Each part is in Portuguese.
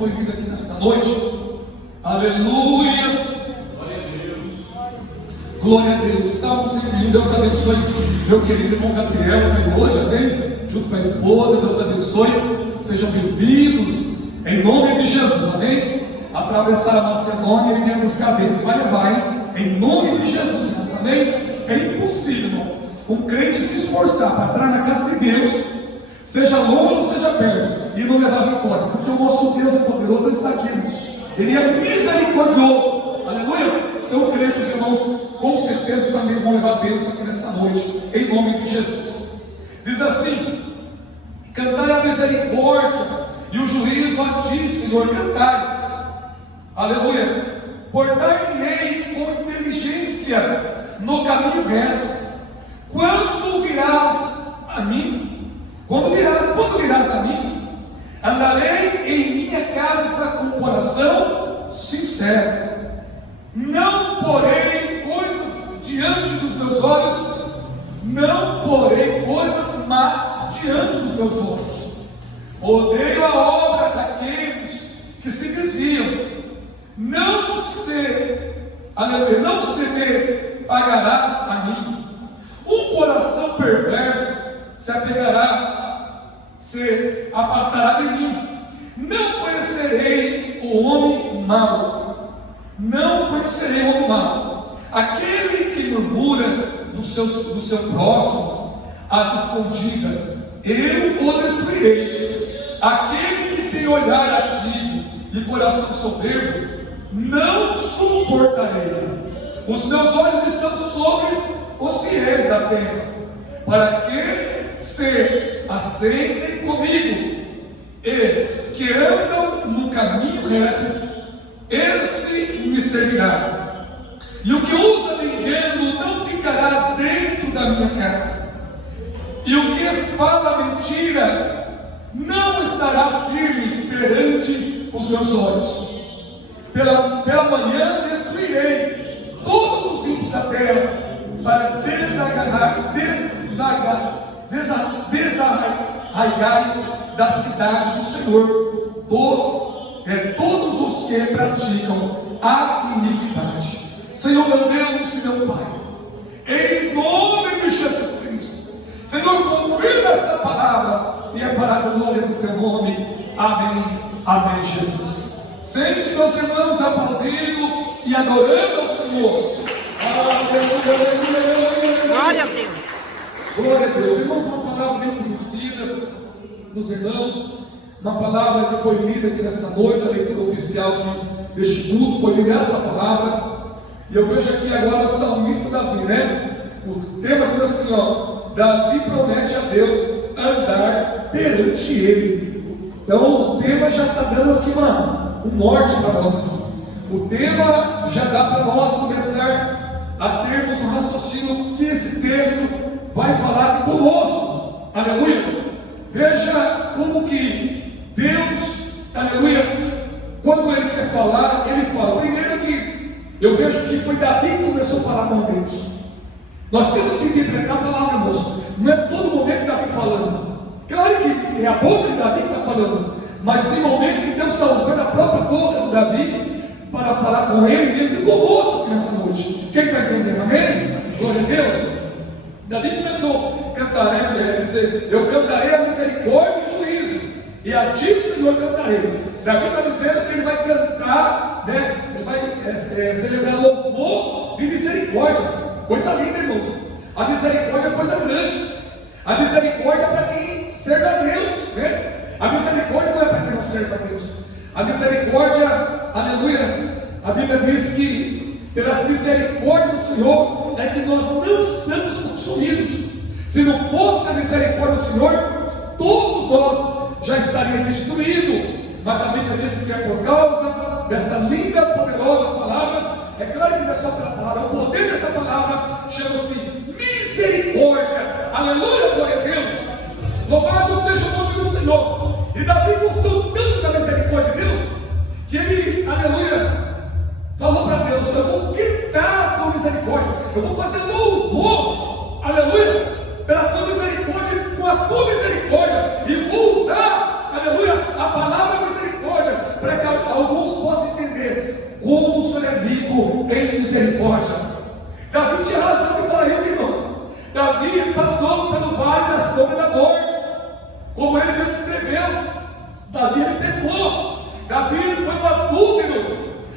foi lido aqui nesta noite. Aleluias. Glória a Deus. Salmo 101. Deus abençoe meu querido irmão Gabriel, que hoje, amém? Junto com a esposa, Deus abençoe. Sejam bem-vindos em nome de Jesus, amém? Atravessar a Macedônia e vir buscar Deus. Vai levar, hein? Em nome de Jesus, irmãos, amém? É impossível, irmão, um crente se esforçar para entrar na casa de Deus, seja longe ou seja perto, e não levar vitória, porque o nosso Deus é poderoso, Ele está aqui, irmãos. Ele é misericordioso, aleluia. Eu creio que os irmãos com certeza também vão levar bênção aqui nesta noite, em nome de Jesus. Diz assim: cantai a misericórdia e o juízo a ti, Senhor, cantai, aleluia. Portar-me-ei com inteligência no caminho reto. Quando virás a mim, quando virás a mim, andarei em minha casa com coração sincero. Não porei coisas diante dos meus olhos, não porei coisas má diante dos meus olhos. Odeio a obra daqueles que se desviam. Não se me pagarás a mim. Um coração perverso se apartará de mim. Não conhecerei o homem mau. Não conhecerei o homem mau. Aquele que murmura do seu próximo, às escondidas, eu o destruirei. Aquele que tem olhar ativo e coração soberbo, não suportarei. Os meus olhos estão sobre os fiéis da terra, para que se assentem comigo, e que andam no caminho reto, esse me servirá. E o que usa de engano não ficará dentro da minha casa, e o que fala mentira não estará firme perante os meus olhos. Pela manhã destruirei todos os ímpios da terra, para desarraigar da cidade do Senhor todos os que praticam a iniquidade. Senhor meu Deus e meu Pai, em nome de Jesus Cristo, Senhor, confirma esta palavra e é para a glória do teu nome. Amém, amém, Jesus. Sente, meus irmãos, aplaudindo e adorando ao Senhor. Aleluia, aleluia. Glória a Deus. Glória a Deus. Irmãos, uma palavra bem conhecida dos irmãos, uma palavra que foi lida aqui nesta noite, a leitura oficial deste culto, foi lida essa palavra. E eu vejo aqui agora o salmista Davi, né? O tema diz assim, ó: Davi promete a Deus andar perante ele. Então o tema já está dando aqui um norte para nós aqui. O tema já dá para nós começar a termos um raciocínio que esse texto vai falar conosco. Aleluia. Veja como que Deus, aleluia, quando Ele quer falar, Ele fala. Primeiro que eu vejo que foi Davi que começou a falar com Deus. Nós temos que interpretar a palavra, moço. Não é todo momento Davi falando. Claro que é a boca de Davi que está falando, mas tem momento que Deus está usando a própria boca de Davi para falar com ele mesmo e conosco nessa noite. Quem está entendendo? Amém? Glória a Deus. Davi começou a cantar, né? Dizer: eu cantarei a misericórdia e o juízo, e a ti, Senhor, cantarei. Davi está dizendo que ele vai cantar, né? Ele vai celebrar louvor de misericórdia. Coisa linda, irmãos. A misericórdia é coisa grande. A misericórdia é para quem serve a Deus, né? A misericórdia não é para quem não serve a Deus. A misericórdia, aleluia, a Bíblia diz que pelas misericórdias do Senhor é que nós não somos consumidos. Se não fosse a misericórdia do Senhor, todos nós já estaríamos destruídos. Mas a Bíblia diz que é por causa desta linda, poderosa palavra. É claro que não é só pela palavra, o poder dessa palavra chama-se misericórdia. Aleluia, glória a Deus. Louvado seja o nome do Senhor. E Davi gostou tanto da misericórdia de Deus, que ele, aleluia, falou para Deus: eu vou cantar a tua misericórdia, eu vou fazer louvor, aleluia, pela tua misericórdia, com a tua misericórdia, e vou usar, aleluia, a palavra misericórdia para que alguns possam entender como o Senhor é rico em misericórdia. Davi tinha razão de falar isso, irmãos. Davi passou pelo vale da sombra da morte, como ele mesmo escreveu. Davi ele pecou, Davi ele foi um adúltero,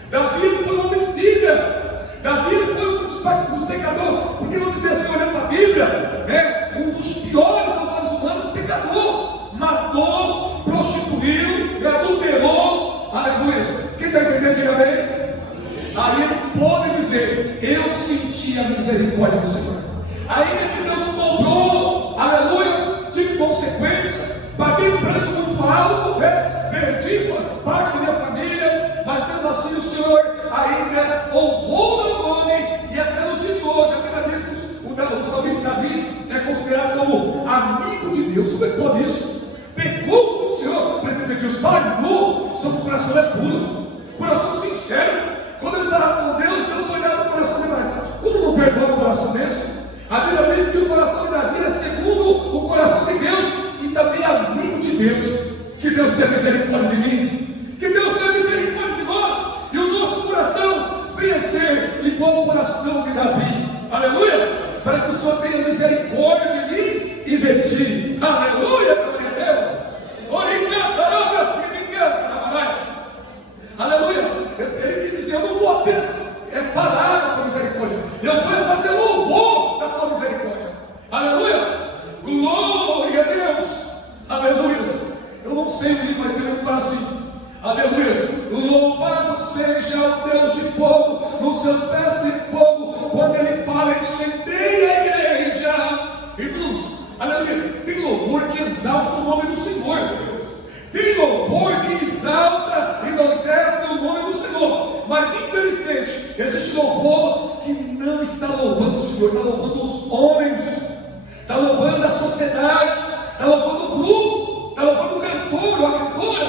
Davi ele foi um homicida, Davi ele foi um dos pecadores, porque não dizer assim, olhando para a Bíblia, né, um dos piores aos olhos humanos, pecador, matou, prostituiu, adulterou, aleluia. Quem está entendendo, diga bem. Aí ele pode dizer, eu senti a misericórdia do Senhor, ainda que Deus cobrou, aleluia, tive consequência, paguei um preço muito alto, né? Perdi parte da minha família, mas mesmo assim o Senhor ainda honrou meu nome, e até nos dias de hoje, até vez o salmista Davi é considerado como amigo de Deus. Como é que pode isso? Pecou com o Senhor, presidente Deus, falhou, seu coração é puro, coração sincero. Quando ele estava com Deus, Deus olhava o coração de Davi. Como não perdoa o coração desse? A Bíblia diz que o coração de Davi é segundo o coração de Deus, e também amigo de Deus. Que Deus tenha misericórdia de mim, que Deus tenha misericórdia de nós, e o nosso coração venha ser igual ao coração de Davi, aleluia, para que o Senhor tenha misericórdia de mim e de ti, aleluia, glória a Deus, aleluia. Ele quis dizer, eu não vou apenas falar da tua misericórdia, eu vou fazer louvor da tua misericórdia, aleluia, glória a Deus, aleluia. Eu não sei o livro, mas ele fala assim, aleluia, louvado seja o Deus de fogo, nos seus pés de fogo, quando ele fala, incendeia a igreja. Irmãos, aleluia, tem louvor que exalta o nome do Senhor, tem louvor que exalta e enaltece o nome do Senhor, mas infelizmente, existe louvor que não está louvando o Senhor, está louvando os homens, está louvando a sociedade, está louvando o grupo, está louvando o cantor ou a cantora,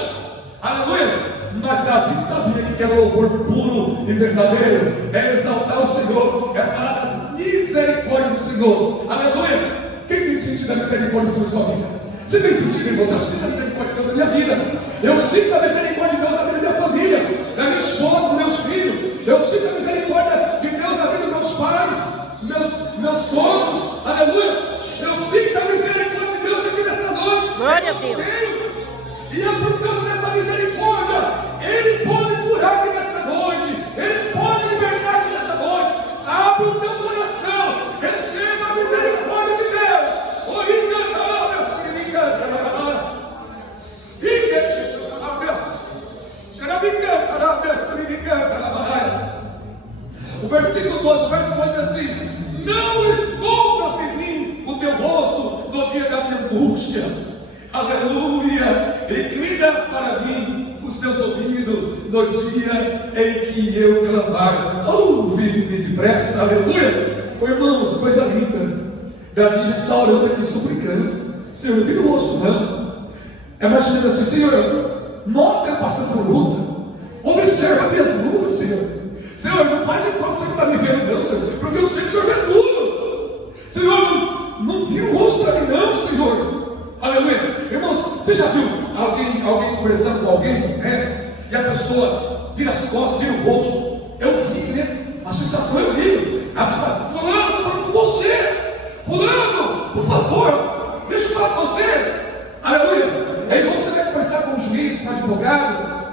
aleluia. Mas Davi sabia que era louvor puro e verdadeiro, é exaltar o Senhor, é falar das misericórdias do Senhor, aleluia. Quem tem sentido a misericórdia do Senhor em sua vida? Você tem sentido, irmãos? Eu sinto a misericórdia de Deus na minha vida, eu sinto a misericórdia de Deus na vida da minha família, da minha esposa, dos meus filhos, eu sinto a misericórdia de Deus na vida dos meus pais, meus sogros, aleluia. Eu sinto a misericórdia de Deus aqui nesta noite. Glória a Deus. E é por causa dessa misericórdia, Ele pode curar aqui nesta noite, Ele pode libertar aqui nesta noite. Abre o teu coração, receba a misericórdia de Deus. O versículo 12, o verso 2 diz assim: não escondas de mim o teu rosto no dia da minha angústia, aleluia. Inclina para mim os teus ouvidos no dia em que eu clamar, ouve-me depressa, aleluia. Oh, irmãos, coisa linda. Davi já está orando aqui, suplicando: Senhor, não tem o rosto não. É mais ou menos assim: Senhor, nota eu passando por luta, observa minhas lutas, Senhor. Senhor, não faz de conta que você não está me vendo não, Senhor, porque eu sei que o Senhor vê tudo. Senhor, não vira o rosto para mim não, Senhor, aleluia. Irmãos, você já viu alguém conversando com alguém, né? E a pessoa vira as costas, vira o rosto? É horrível, né? A sensação é horrível. A pessoa fala: fulano, estou falando com você. Fulano, por favor, deixa eu falar com você, aleluia. Aí, irmão, você vai conversar com um juiz, com um advogado,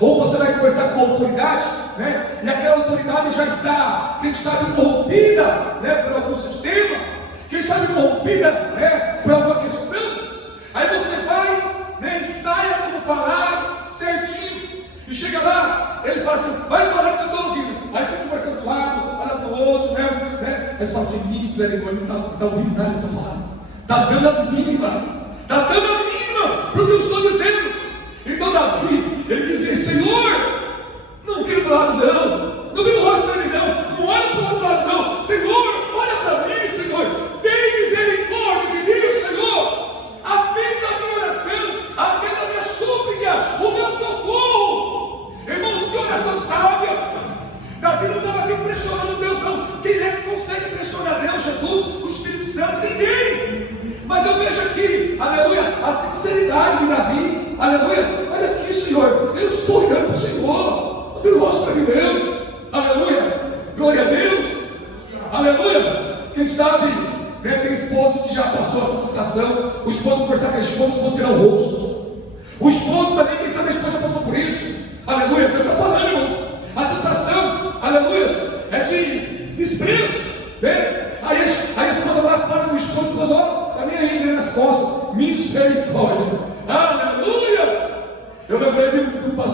ou você vai conversar com uma autoridade, né? E aquela autoridade já está, quem sabe, corrompida, né, por algum sistema, quem sabe corrompida, né, por alguma questão. Aí você vai, né, ensaia como falar certinho, e chega lá, ele fala assim: vai falar que eu estou ouvindo. Aí fica conversando do lado, olha para o outro, né? Aí você fala assim: misericórdia, não está ouvindo nada que eu estou falando, está dando a mínima, porque eu estou dizendo. Então Davi, ele dizia: Senhor, não vira para o lado não vira o rosto para mim não olha para o outro lado não, Senhor, olha para mim, Senhor, tem misericórdia de mim, Senhor, atenda a minha oração, atenda a minha súplica, o meu socorro. Irmãos, que oração sábia. Davi não estava aqui pressionando Deus não. Quem é que consegue pressionar Deus, Jesus, o Espírito Santo? Ninguém. Mas eu vejo aqui, aleluia, a sinceridade de Davi, aleluia. Olha aqui, Senhor, eu estou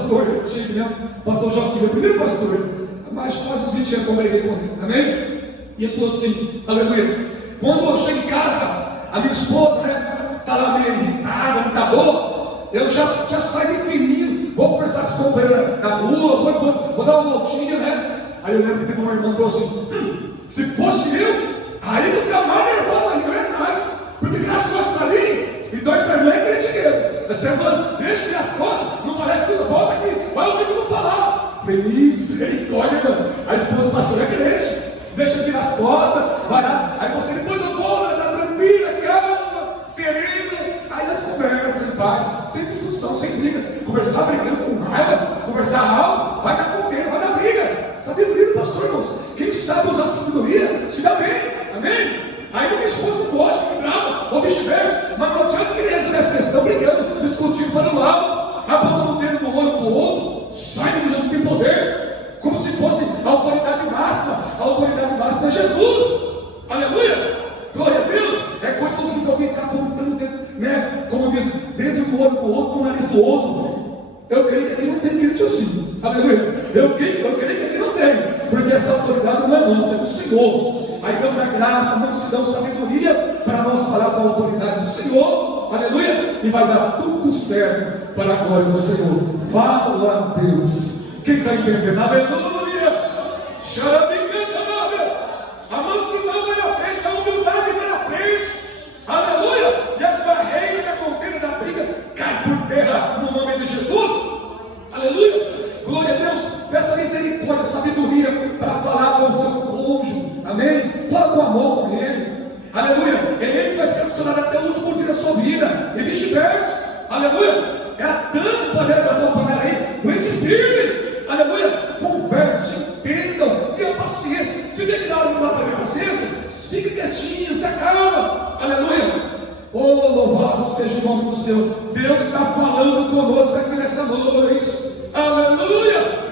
pastor que eu tive, né? Pastor Joaquim, meu primeiro pastor, mas quase 20 anos congreguei com ele, amém? E ele falou assim, aleluia, quando eu chego em casa, a minha esposa, né, está lá meio irritada, não está boa, eu já saio de fininho, vou conversar com os companheiros na rua, vou dar uma voltinha, né? Aí eu lembro que teve uma irmã que falou assim, se fosse eu, aí eu ficava mais nervosa ainda, eu ia atrás, porque virar as costas para mim, então essa irmã é crente mesmo. Essa irmã, deixa virar as costas, não parece que eu volto aqui, vai ouvir o que eu vou falar. Falei, misericórdia, irmã, a esposa do pastor é crente, deixa virar as costas, vai lá, aí você depois eu vou, tá tranquila, calma, serena, aí nós conversamos em paz, sem discussão, sem briga, conversar brigando com raiva, conversar alto, vai dar comer, vai dar briga. Sabedoria do pastor, irmãos, quem sabe usar sabedoria, se dá bem, amém? Aí porque a esposa não gosta, fica brava, ou vice-versa, mas não adianta que ele resolver essa questão brigando, discutindo, falando mal, apontando o dedo no olho do outro, sai de Jesus tem poder, como se fosse a autoridade máxima é Jesus, aleluia, glória a Deus, é coisa que alguém está apontando, né, como diz, dentro do olho do outro, no nariz do outro. Eu creio que aqui não tem crente assim, aleluia, eu creio que aqui não tem, porque essa autoridade não é nossa, é do Senhor. Aí Deus dá graça, mansidão, sabedoria para nós falar com a autoridade do Senhor, aleluia, e vai dar tudo certo para a glória do Senhor. Fala a Deus, quem está entendendo? Aleluia, a mansidão vai na frente, a humildade vai na frente, aleluia, e as barreiras da contenda da briga caem por terra no nome de Jesus, aleluia, glória a Deus. Peça misericórdia, sabedoria para falar com o seu cônjuge, amém? Fala com amor com ele, aleluia. É ele que vai ficar funcionando até o último dia da sua vida, e vice-versa, aleluia. É a tampa, né, da tua panela aí, aguente firme, aleluia. Converse, entendam, tenha paciência. Se vê que na hora não dá para ter paciência, fique quietinho, se acalma, aleluia. Oh, louvado seja o nome do Senhor. Deus está falando conosco aqui nessa noite, aleluia.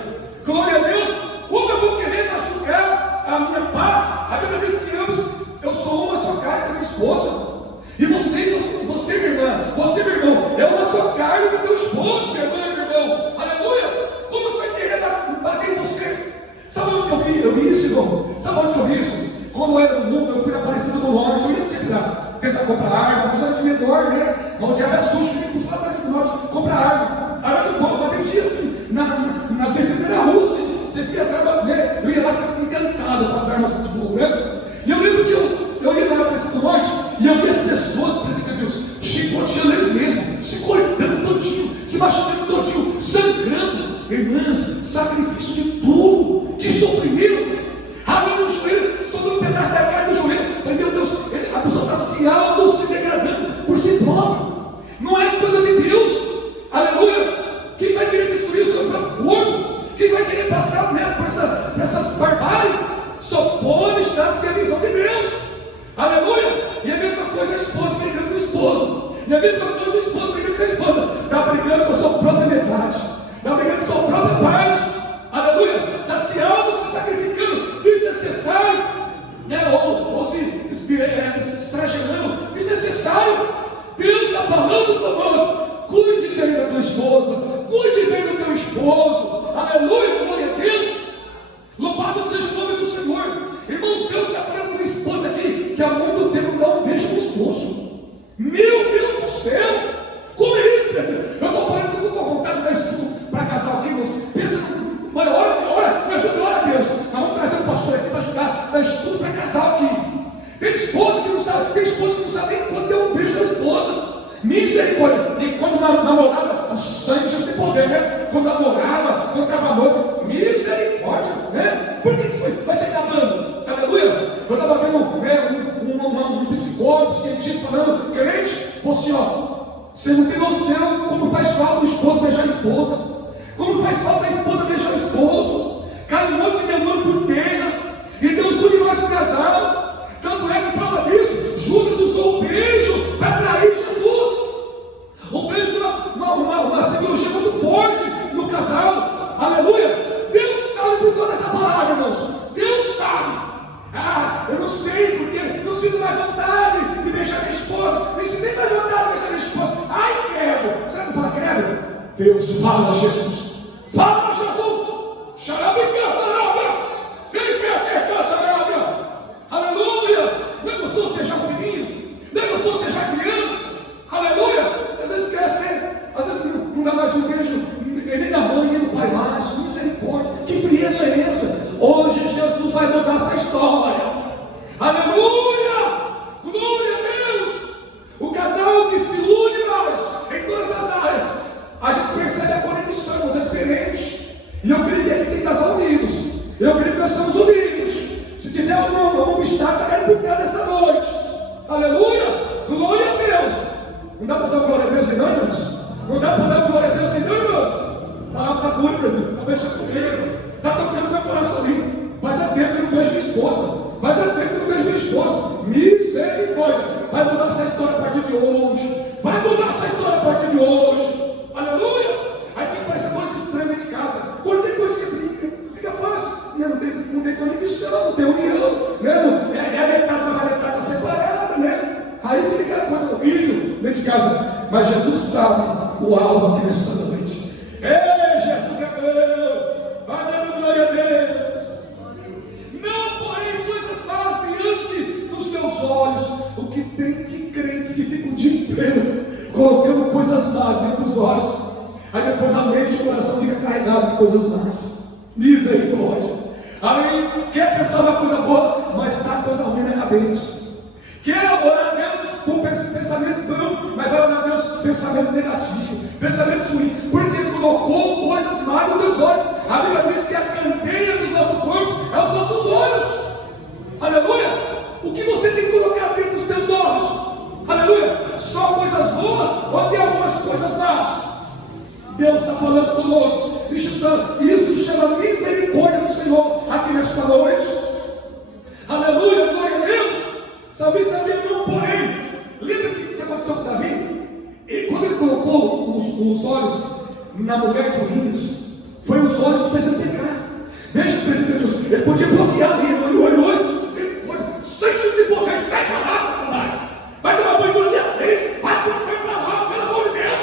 Glória a Deus, como eu vou querer machucar a minha parte? A Bíblia diz que ambos, eu sou uma só carne com a minha esposa. E você, minha irmã, você, meu irmão, é uma só carne com o teu esposo, minha irmã, meu irmão. Aleluia! Como você vai querer bater em você? Sabe onde que eu vi isso, irmão? Sabe onde que eu vi isso? Quando eu era do mundo, eu fui na Aparecida do Norte, eu ia sempre lá tentar comprar arma, mas eu era de menor, né? Mas o diabo é sujo que me custa na Aparecida do Norte comprar arma. Arma de fogo, mas vendia assim, na certeza da Rússia, você via essa arma, né? Eu ia lá ficava encantado com as armas de fogo, né? E eu lembro que eu ia lá na Aparecida do Norte e eu via as pessoas, Deus, chicoteando eles mesmos, se cortando todinho, se machucando todinho, sangrando, irmãs, sacrifício de tudo, que sofrimento, ralando o joelho, soltando um pedaço da carne do joelho. Falei, meu Deus, a pessoa está se degradando por si própria, não é coisa de Deus, aleluia. Quem vai querer destruir o seu próprio corpo? Quem vai querer passar, né, por essas barbáries? Só pode estar sem a visão de Deus, aleluia. E a mesma coisa a esposa brigando com o esposo, e a mesma coisa o esposo brigando com a esposa, está brigando com a sua própria metade, está brigando com a sua própria parte, aleluia, está se sacrificando desnecessário, né? ou se estragelando desnecessário. Deus está falando conosco, cuide bem da tua esposa, cuide bem do teu esposo, aleluia, glória a Deus, louvado seja o nome do Senhor. Irmãos, Deus está falando com a esposa aqui, que há muito tempo não dá um beijo no esposo. Meu Deus do céu, como é isso, Pedro? Eu estou falando que eu estou com vontade de dar estudo para casar aqui, irmãos. Pensa, mas ora, me ajuda, ora a Deus. Nós vamos trazer um pastor aqui para ajudar a dar estudo para casar aqui. Tem esposa que não sabe nem quando deu um beijo na esposa. Misericórdia. E quando namorava, o sangue já tem poder, né? Quando namorava, quando estava morto, misericórdia, né? Por que isso vai ser acabando? Aleluia. Eu estava vendo, né, um psicólogo, um cientista falando, crente, falou assim, ó, você não tem noção como faz falta o esposo beijar a esposa, como faz falta a esposa beijar o esposo, cai um monte de demônio por terra, e Deus une nós no casal. Tanto é que prova disso, Judas usou o beijo para trair Jesus. O beijo foi uma simbologia muito forte no casal, aleluia. Deus sabe por toda essa palavra, irmãos, Deus sabe. Ah, eu não sei porque não sinto mais vontade de beijar minha esposa, nem sinto mais vontade de beijar minha esposa. Ai, credo, você não fala credo? Deus fala, Jesus, Fala, Jesus! Xarabicatarabia! Aleluia! Não é gostoso beijar o filhinho? Não é gostoso beijar a criança? Aleluia! Às vezes esquece, né? Às vezes não dá mais um beijo nem na mãe, nem no pai mais. Misericórdia! Que frieza é essa? Hoje Jesus vai mudar essa história. Aleluia! Glória a Deus! O casal que se une mais em todas as áreas, a gente percebe a conexão, mas é diferente. E eu creio que aqui tem casal unidos. Eu creio que nós somos unidos. Se tiver algum obstáculo, está caindo por terra nesta noite. Aleluia! Glória a Deus! Não dá para dar glória a Deus em não, irmãos? Não dá para dar glória a Deus em não, irmãos? A palavra está dura, presidente. Está mexendo comigo. Está tocando meu coração ali. Faz a tempo que eu não beijo minha esposa. Faz a tempo que eu não beijo minha esposa. Misericórdia. Vai mudar essa história a partir de hoje. Vai mudar essa história a partir de hoje. Aleluia! Aí tem que parecer coisa estranha de casa. Quando tem coisa que brinca, fica fácil. Não tem conexão, não tem união. Né? É a metade, mas a metade está separada, né? Aí fica aquela coisa horrível dentro de casa. Mas Jesus sabe o alvo aqui nessa noite. Ei, Jesus é meu! Vai dando glória a Deus! Não porém coisas más diante dos meus olhos. O que tem de crente que fica o dia inteiro colocando coisas más diante dos olhos. Aí depois a mente e o coração fica carregado de coisas más. Misericórdia. Aí quer pensar uma coisa boa, mas está coisa ruim na cabeça. Quer orar a Deus com pensamentos bons, mas vai orar a Deus com pensamentos negativos, pensamentos ruins, porque Ele colocou coisas más nos teus olhos. A Bíblia diz que a candeia do nosso corpo é os nossos olhos. Aleluia! O que você tem que colocar dentro dos teus olhos? Aleluia! Só coisas boas ou tem algumas coisas más? Deus está falando conosco. Isso chama misericórdia do Senhor aqui nesta noite. Aleluia, glória a Deus. Salmista Davi não, porém. Lembra o que aconteceu com Davi? E quando ele colocou os olhos na mulher de Urias, foi os olhos que fez ele pecar. Veja o Deus, ele podia bloquear ali, ele olhou, sem te bloquear, sai para lá, Satanás. Vai tomar banho na minha frente, vai para lá, pelo amor de Deus.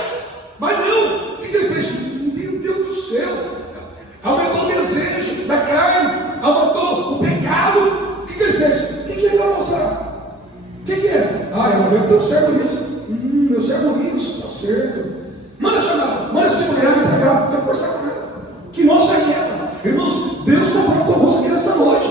Mas não, o que ele fez? Meu Deus do céu, aumentou o desejo da carne, aumentou o pecado. O que ele fez? O que ele vai mostrar? O que é? É o teu servo isso. Meu servo isso, está certo. Manda chamar, manda esse mulher para cá, quero conversar com ela. Que nossa é aquela? Irmãos, Deus está falando conosco aqui nessa noite.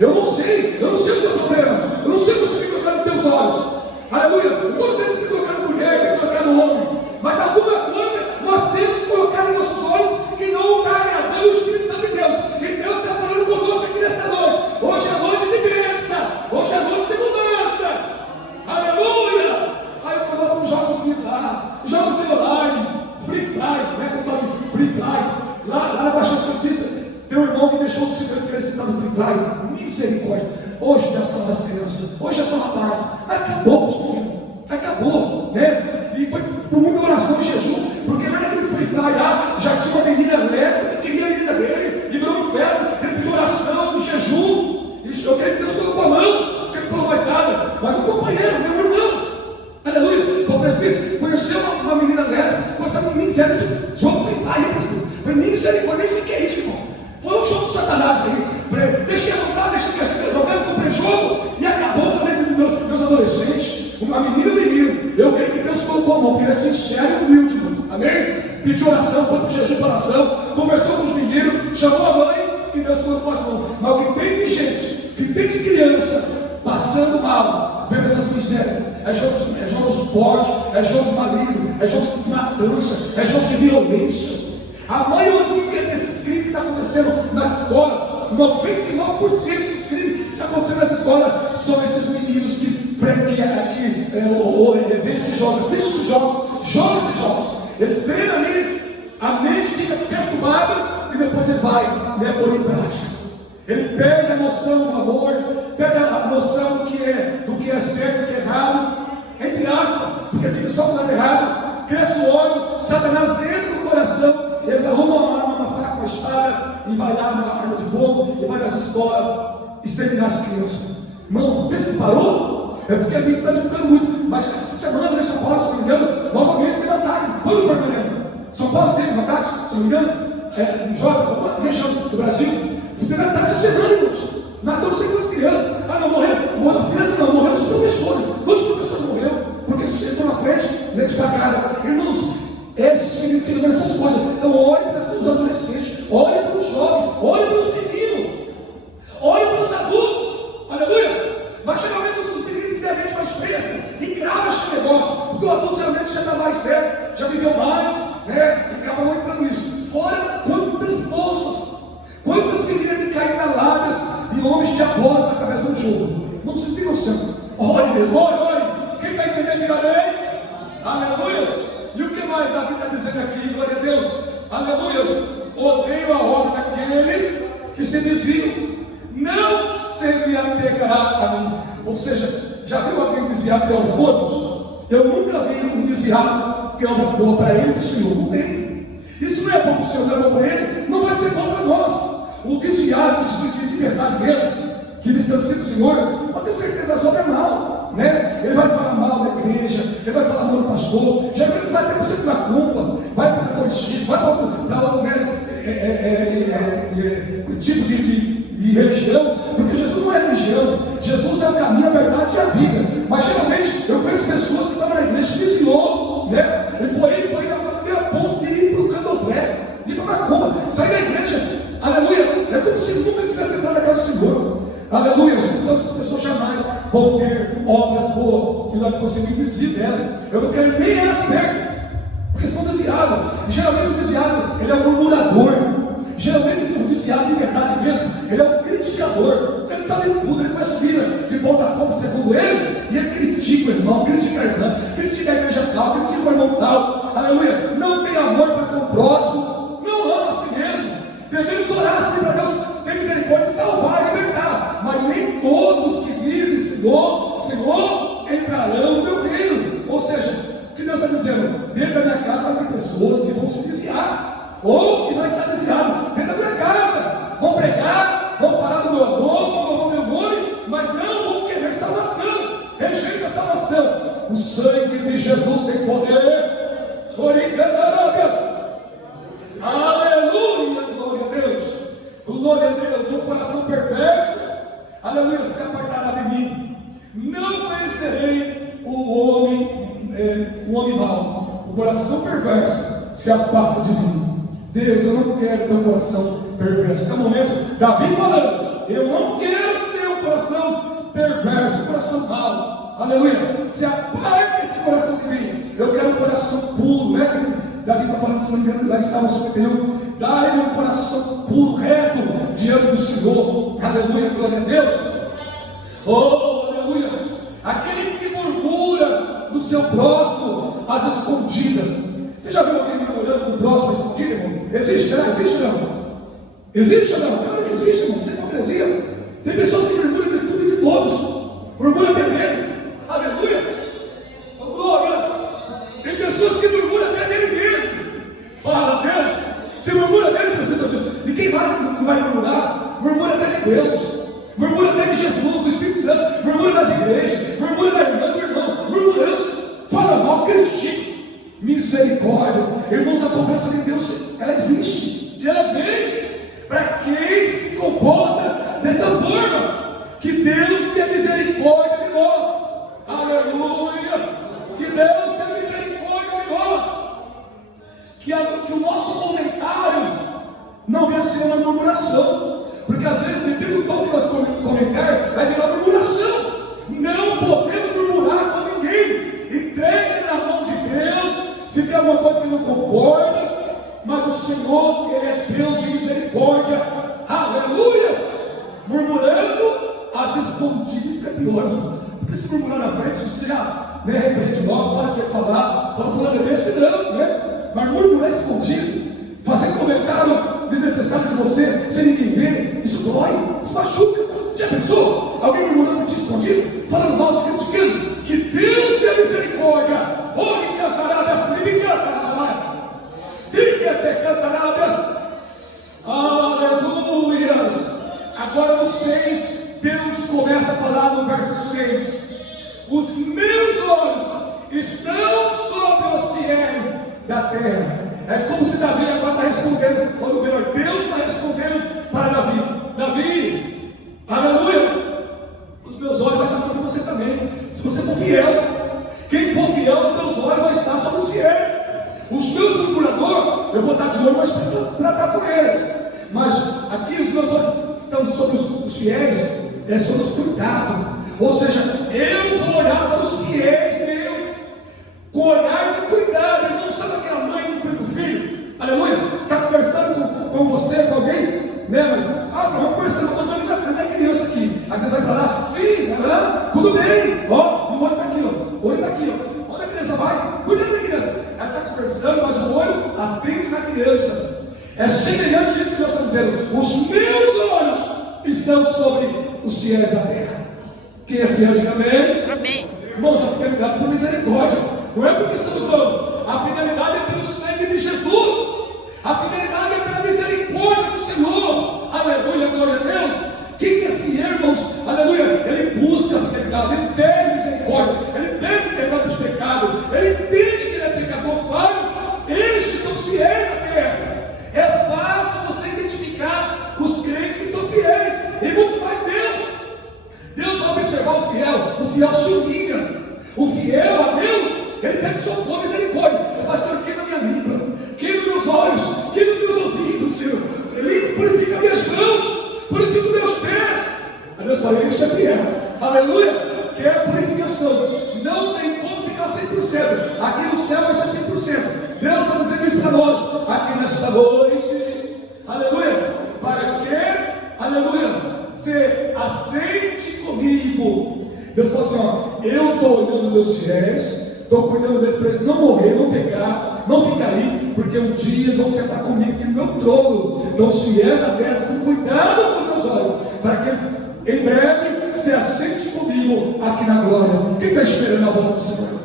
Eu não sei o teu problema. Eu não sei o que você tem que colocar nos teus olhos. Aleluia. Não estou dizendo que você tem que colocar na mulher, tem que colocar no homem. Mas alguma coisa nós temos que colocar em nossos olhos que não está agradando o Espírito Santo de Deus. E Deus está falando conosco aqui nesta noite. Hoje é noite de bênção. Hoje é noite de mudança. Aleluia. Aí eu coloco jogos lá, jogos online, Free Fly, né? Com tal de Free Fly. Lá na Baixada Santista, tem um irmão que deixou o segredo que ele citava no Free Fly. Misericórdia. Hoje Deus salva as crianças. Hoje é só rapaz. Acabou, pastor. Acabou, né? E foi por muita oração e jejum, porque lá naquele Free Fly lá, já tinha uma menina lésbica que queria a menina dele, e virou um inferno. Ele pediu oração e jejum. E eu creio que Deus colocou a mão, porque ele não falou mais nada. Mas o companheiro, meu irmão, aleluia, o presbítero conheceu uma menina lésbica, com essa miséria, esse jogo Free Fly, presbítero. Foi misericórdia, nem sei o que é isso, irmão. Foi um jogo do Satanás aí. Deixei a vontade, deixei que a gente jogando, comprei jogo e acabou também com meus adolescentes. Uma menina e um menino. Eu creio que Deus colocou a mão, porque ele é sincero e humilde. Amém? Pediu oração, foi para o jejum de oração, conversou com os meninos, chamou a mãe e Deus colocou as mãos. Mas o que tem de gente, que tem de criança passando mal, vendo essas misérias, é jogos fortes, é jogos malignos, é jogos de matança, é jogos de violência. A maioria desses crimes que está acontecendo nas escolas, 99% dos crimes que estão acontecendo nas escolas são esses meninos que vê esses jogos, assiste esses jogos, joga esses jogos. Eles treinam ali, a mente fica perturbada e depois ele vai pôr em prática. Ele perde a noção do amor, perde a noção do que é certo, do que é errado, entre aspas, porque fica só do lado errado, cresce o ódio, Satanás entra no coração. Eles arrumam uma arma, uma faca, uma espada, e vai lá uma arma de fogo, e vai nessa escola exterminar as crianças. Irmão, vê se parou? É porque a Bíblia está divulgando muito. Mas essa semana, em São Paulo, se não me engano, novamente teve ataque. Quando foi, me engano? São Paulo teve um ataque, se não me engano? jovem, alguma região do Brasil, teve ataque essa semana, irmãos. Matou não sei quantas crianças. Não morreram as crianças, não, morreram os professores. 2 professores morreram, porque entrou na frente, de facada. Irmãos, esses meninos querem ver essas coisas. Então, olhe para os adolescentes, olhe para os jovens, olhe para os meninos, olhe para os adultos. Aleluia! Mas geralmente os meninos têm a mente mais fresca e gravam esse negócio, porque o adulto geralmente já está mais velho, já viveu mais, né? E acaba não entrando nisso. Fora quantas moças, quantas meninas me caem na lábias de homens diabólicos através de um jogo. Não se tem noção. Olhe mesmo, olhe. Quem está entendendo, diga amém. Aleluia. E o que mais Davi está dizendo aqui? Glória a Deus. Aleluia. Odeio a obra daqueles que se desviam. Não se me apegará a mim. Ou seja, já viu alguém desviar que é obra boa, irmãos? Eu nunca vi um desviar que é obra boa para ele, para o Senhor. Não tem. Isso não é bom para o Senhor, não é bom para ele, não vai ser bom para nós. O desviado, de verdade mesmo, que distancia do Senhor, pode ter certeza, as obras é mal, né? Ele vai falar mal da igreja, ele vai falar mal do pastor, já ele vai ter por da culpa, vai para o catolicismo, vai para outro tipo de religião, porque Jesus não é religião, Jesus é o caminho, a verdade e a vida. Mas geralmente eu conheço pessoas que estão na igreja, desviou, né? Ele foi até a ponto de ir para o candomblé, de ir para a macumba, sair da igreja. Aleluia, é como se nunca tivesse entrado na casa do Senhor. Aleluia, então essas pessoas jamais vão ter obras boas, que nós conseguimos desistir delas. Eu não quero nem elas perto, porque são desviados. E geralmente o desviado, ele é um murmurador. Geralmente o desviado de verdade mesmo, ele é um criticador. Ele sabe tudo, ele conhece a Bíblia de ponta a ponta segundo ele, e ele critica o irmão, critica a irmã, critica a igreja tal, critica o irmão tal. Aleluia, não tem amor para com o próximo, não ama a si mesmo. Devemos orar assim para Deus ter misericórdia de salvar e libertar. Mas nem todos que dizem Senhor, Senhor, entrarão no meu reino. Ou seja, o que Deus está dizendo? Dentro da minha casa vai ter pessoas que vão se desviar, ou que já está desviado dentro da minha casa. Vão pregar, vão falar do meu amor, vão louvar meu nome, mas não vão querer salvação. Rejeita a salvação. O sangue de Jesus tem poder. Oricantarábias. Aleluia, glória a Deus. Glória a Deus. O coração perverso, aleluia, se apartará de mim. Não conhecerei o homem mau. O coração perverso se aparta de mim. Deus, eu não quero ter um coração perverso. No momento, Davi falando, eu não quero ser um coração perverso, um coração mau. Aleluia, se aparta esse coração de mim. Eu quero um coração puro, né? Davi está falando, se não me engano, lá em Salmo 51. Dai-me um coração puro, reto, diante do Senhor. Aleluia, glória a Deus. Oh, aleluia. Aquele que murmura do seu próximo às escondidas. Você já viu alguém murmurando do próximo às escondidas, irmão? Existe, né? Existe não? Existe ou não? Claro que existe, irmão. Isso é hipocrisia. Tem pessoas que murmuram de tudo e de todos. Murmuram até dele. Aleluia. Oh, glórias. Tem pessoas que murmuram até dele mesmo. Fala, Deus. Se murmura dele, presbítero diz, e quem mais não vai murmurar? Murmura até de Deus. Murmura até de Jesus, do Espírito Santo. Murmura das igrejas. Murmura da irmã, do irmão. Murmuramos. Fala mal, critica. Misericórdia. Irmãos, a cobrança de Deus, ela existe. E ela vem para quem se comporta dessa forma. Que Deus tenha misericórdia de nós. Aleluia. Que Deus tenha misericórdia de nós. Que o nosso comentário não venha ser uma murmuração. Porque às vezes, dependendo do tom que nós comentar, vai virar murmuração. Não podemos murmurar com ninguém. Entregue na mão de Deus. Se tem alguma coisa que não concorda, mas o Senhor, Ele é Deus de misericórdia. Aleluia! Murmurando às escondidas, que é pior, irmãos. Porque se murmurar na frente, você já repreende logo, fala o que ia falar, fala fulano desse, não, né? Mas murmurar escondido, fazer comentário desnecessário de você, sem ninguém ver, isso dói, isso machuca. Já pensou? Alguém murmurando de escondido, falando mal, te criticando? Que Deus tenha misericórdia. Oi, cantarábias, me cantarábias. Aleluias. Agora no 6, Deus começa a falar no verso 6. Os meus olhos ou melhor, Deus está respondendo para Davi. Davi, aleluia, os meus olhos vão estar sobre você também, se você for fiel. Quem for fiel, os meus olhos vão estar sobre os fiéis. Os meus murmuradores, eu vou estar de olho, mas para tratar com eles. Mas aqui os meus olhos estão sobre os fiéis, sobre os cuidados. Ou seja, eu vou olhar para os fiéis meu, com olhar de cuidado. Irmão, sabe aquela mãe que cuida do filho? Aleluia, está conversando com você, com alguém, né, mãe? Vamos conversar, eu estou de olho na criança aqui. A criança vai falar, sim, tudo bem, ó, o olho está aqui, ó, o olho está aqui, ó. Onde a criança vai? Cuidando da criança. Ela está conversando, mas o olho atento na criança. É semelhante a isso que nós estamos dizendo. Os meus olhos estão sobre os fiéis da terra. Quem é fiel, diga amém. Amém. Irmãos, a fidelidade por misericórdia. Não é porque estamos dando. A fidelidade é pelo sangue de Jesus. A fidelidade é pela misericórdia do Senhor. Aleluia, glória a Deus. Quem é fiel, irmãos, aleluia, ele busca a fidelidade, ele pede misericórdia, ele pede perdão dos pecados, ele entende que ele é pecador falho. Estes são os fiéis da terra. É fácil você identificar os crentes que são fiéis, e muito mais Deus. Deus vai observar o fiel se humilha. O fiel a Deus, ele pede socorro, misericórdia. Ele fala, Senhor, queima minha língua, queima meus olhos, queima meus ouvidos, Senhor. Purifica minhas mãos, purifica meus pés. A Deus fala, isso é fiel. Aleluia. Que é a purificação. Não tem como ficar 100%. Aqui no céu vai ser 100%. Deus está dizendo isso para nós. Aqui nesta noite. Aleluia. Para que, aleluia, você aceite comigo. Deus fala assim, ó, eu estou olhando os meus fiéis, estou cuidando deles para eles não morrer, não pecar, não ficar aí, porque um dia eles vão sentar comigo aqui no meu trono. Então os fiéis da terra precisam cuidar com meus olhos, para que eles em breve se assente comigo aqui na glória. Quem está esperando a volta do Senhor?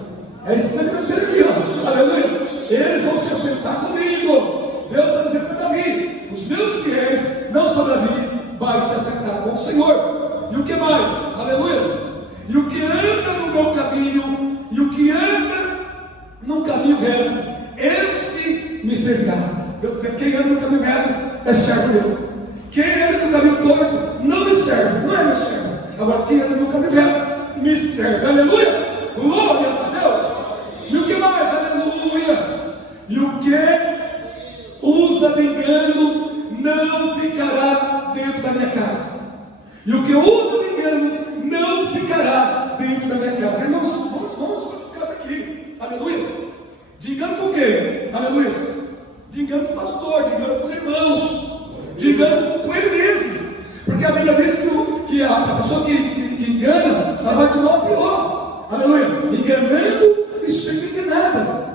É isso que ele está dizendo aqui, ó. Aleluia. Eles vão se assentar comigo. Deus está dizendo para Davi, os meus fiéis, não só Davi, vai se assentar com o Senhor. E o que mais? Aleluia. E o que anda no meu caminho, e o que anda no caminho reto, esse me servirá. Deus diz, quem anda no caminho reto é servo meu. Quem anda no caminho torto não me serve, não é meu servo. Agora quem anda no caminho reto me serve. Aleluia, glórias a Deus. E o que mais? Aleluia. E o que usa de engano não ficará dentro da minha casa. E o que usa de engano não ficará dentro da minha casa. Irmãos, vamos ficar isso aqui. Aleluia. De engano com quem? Aleluia. De engano com o pastor, de engano com os irmãos, de engano com ele mesmo. Porque a Bíblia diz que a pessoa que engana, ela vai de mal a pior. Aleluia. Enganando e sendo enganada.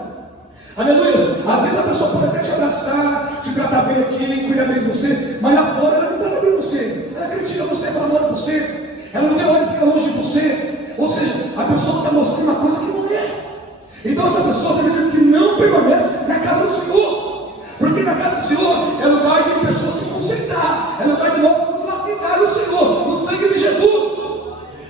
Aleluia. Às vezes a pessoa pode até te abraçar, te tratar bem aqui, cuidar bem de você, mas lá fora ela não trata bem você. Ela critica você, fala mal de você. Ela não tem hora de ficar longe de você. Ou seja, a pessoa está mostrando uma coisa que não é. Então essa pessoa também diz que não permanece na casa do Senhor. Porque na casa do Senhor é lugar de pessoas se concentrar. É lugar de nós nos lapidar o Senhor, no sangue de Jesus.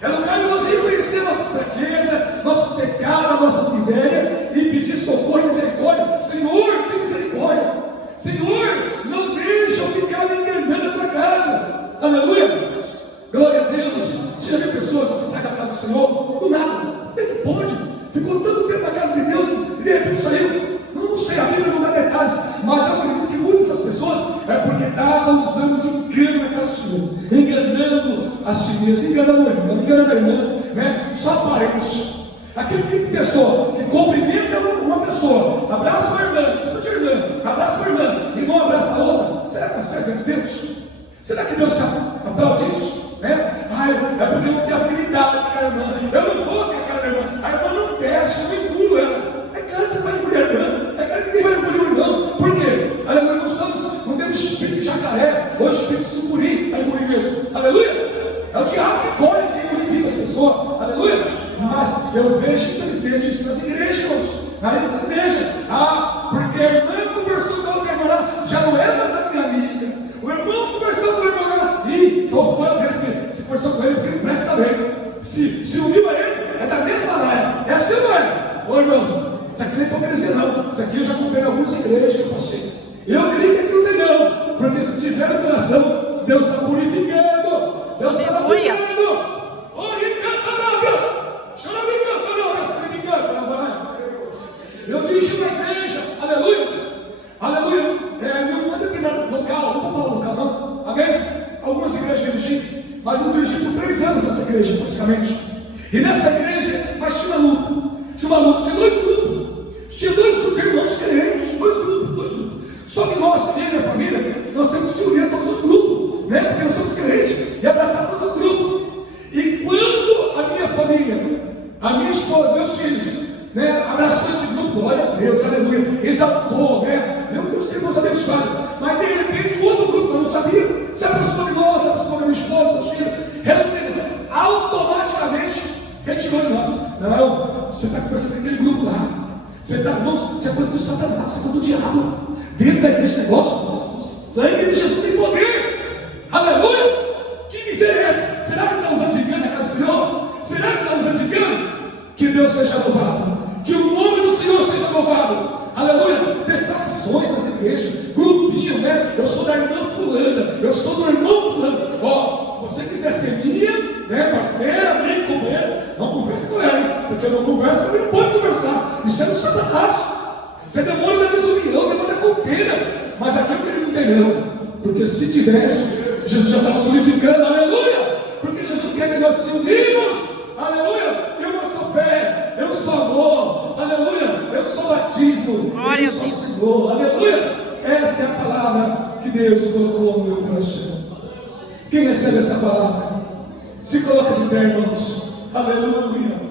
É lugar de nós reconhecer nossas fraquezas, nossos pecados, nossas misérias e pedir socorro e misericórdia. Senhor, tem misericórdia. Senhor, não deixa eu ficar me enganando na tua casa. Aleluia. Glória a Deus. Já vi pessoas que saem da casa do Senhor do nada. Como é que pode? Ficou tanto tempo na casa de Deus e de repente saiu. Não sei, a Bíblia não dá detalhes, mas eu acredito que muitas dessas pessoas é porque estavam usando de engano na casa do Senhor, enganando a si mesmo, enganando a irmã, né? Só aparência. Aquele tipo de pessoa que cumprimenta uma pessoa, abraça uma irmã, escute a irmã, abraça uma irmã e não abraça a outra. Será que é certo de Deus? Será que Deus sabe o papel disso? Né? É porque eu não tenho afinidade com a irmã. Eu não vou com aquela irmã. A irmã não desce, eu não engulo ela. É claro que você vai engolir a irmã. É claro que ninguém vai engolir o irmão. Por quê? Aleluia, não temos espírito de jacaré ou espírito de sucuri para engolir mesmo. Aleluia. É o diabo que corre, que engolir as pessoas. Aleluia. Mas eu vejo, infelizmente, isso nas igrejas, irmãos. Nas igrejas. Porque a irmã conversou com a outra irmã lá, já não era mais a minha amiga. O irmão conversou com o irmão lá, e estou fora dele, porque se conversou com ele, porque ele presta bem. Se uniu a ele, é da mesma raia. É assim, não é? Ô irmãos, isso aqui não é hipocrisia, não. Isso aqui eu já comprei em algumas igrejas que eu passei. Eu creio que aqui não tem, não. mas eu dirigi por 3 anos essa igreja, praticamente. E nessa igreja, mas tinha uma luta. Tinha uma luta de 2 grupos. Tinha 2 grupos de irmãos crentes, 2 grupos. Só que nós, eu e minha família, nós temos que se unir a todos os grupos, né? Porque nós somos crentes e abraçar todos os grupos. E quando a minha família, a minha esposa, meus filhos, né, abraçou esse grupo, glória a Deus, aleluia, exaltou, né? Meu Deus, que Deus abençoado. Mas de repente, o outro grupo, que eu não sabia, se aproximou de nós, se aproximou da minha esposa, meus filhos, resumindo, automaticamente retirou de nós. Não, você está conversando com aquele grupo lá. Você está, você é coisa do Satanás, você é coisa do diabo. Dentro da igreja, esse negócio, o sangue de Jesus tem poder. Aleluia! Que miséria é essa? Será que está usando de engano a casa do Senhor? Será que está usando de engano? Que Deus seja louvado. Que o nome do Senhor seja louvado. Aleluia! Tem facções nas igrejas, grupinho, né? Eu sou da irmã fulana, eu sou do irmão fulano. Ó, se você quiser ser minha, né, parceira, nem comer, não converse com ela, porque eu não converso, ela não pode conversar. Isso é do Satanás. Isso é demônio da desunião, demônio da copeira. Mas aqui ele não tem não. Porque se tivesse, Jesus já estava glorificando, aleluia! Porque Jesus quer que nós se unimos, aleluia! Eu não sou fé, eu sou amor, aleluia! Eu sou batismo, eu sou Senhor, aleluia! Esta é a palavra que Deus colocou no meu coração. Quem recebe essa palavra? Se coloca de pé, irmãos, aleluia!